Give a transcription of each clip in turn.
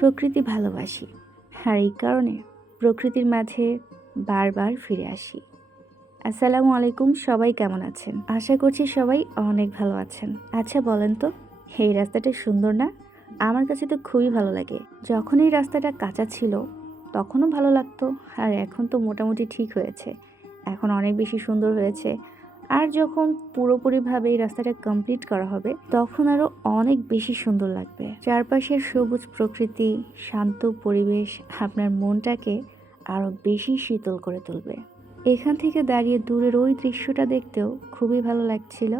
প্রকৃতি ভালোবাসি, আর এই কারণে প্রকৃতির মাঝে বারবার ফিরে আসি। আসসালামু আলাইকুম, সবাই কেমন আছেন? আশা করছি সবাই অনেক ভালো আছেন। আচ্ছা বলেন তো, এই রাস্তাটা সুন্দর না? আমার কাছে তো খুবই ভালো লাগে। যখন এই রাস্তাটা কাঁচা ছিল, তখনও ভালো লাগতো, আর এখন তো মোটামুটি ঠিক হয়েছে। এখন অনেক বেশি সুন্দর হয়েছে। আর যখন পুরোপুরিভাবে এই রাস্তাটা কমপ্লিট করা হবে, তখন আরও অনেক বেশি সুন্দর লাগবে। চারপাশের সবুজ প্রকৃতি, শান্ত পরিবেশ আপনার মনটাকে আরও বেশি শীতল করে তুলবে। এখান থেকে দাঁড়িয়ে দূরের ওই দৃশ্যটা দেখতেও খুবই ভালো লাগছিল।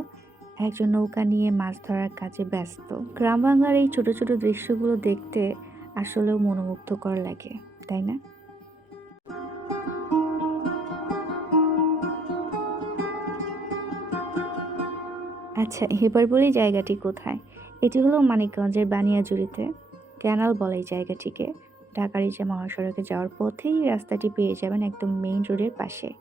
একজন নৌকা নিয়ে মাছ ধরার কাজে ব্যস্ত। গ্রাম বাংলার এই ছোট ছোট দৃশ্যগুলো দেখতে আসলেও মনোমুগ্ধকর লাগে, তাই না? আচ্ছা এবার বলি জায়গাটি কোথায়? এটি হলো মানিকগঞ্জের বানিয়াজুড়িতে। ক্যানাল বলে এই জায়গাটিকে। ঢাকার ইজা মহাসড়কে যাওয়ার পথেই রাস্তাটি পেয়ে যাবেন একদম মেইন রোডের পাশে।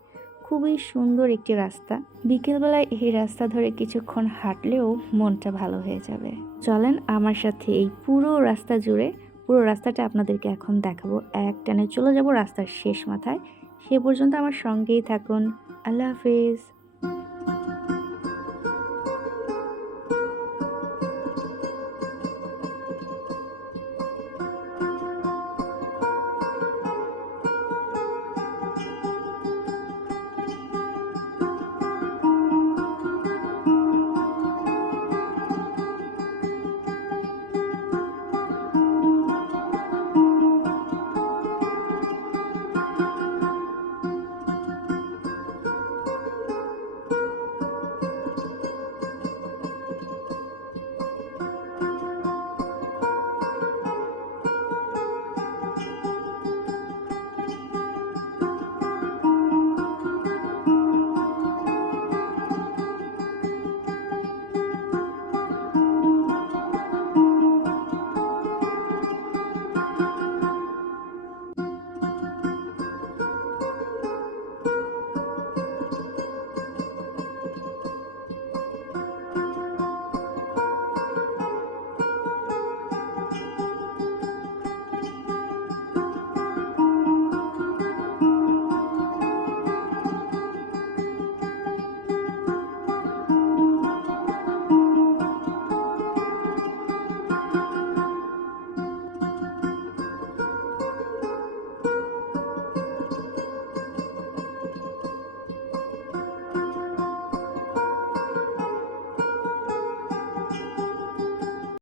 খুবই সুন্দর একটি রাস্তা। বিকেলবেলায় এই রাস্তা ধরে কিছুক্ষণ হাঁটলেও মনটা ভালো হয়ে যাবে। চলেন আমার সাথে এই পুরো রাস্তা জুড়ে, পুরো রাস্তাটা আপনাদেরকে এখন দেখাবো। এক টানে চলে যাব রাস্তার শেষ মাথায়। সে পর্যন্ত আমার সঙ্গেই থাকুন। আল্লাহ হাফেজ।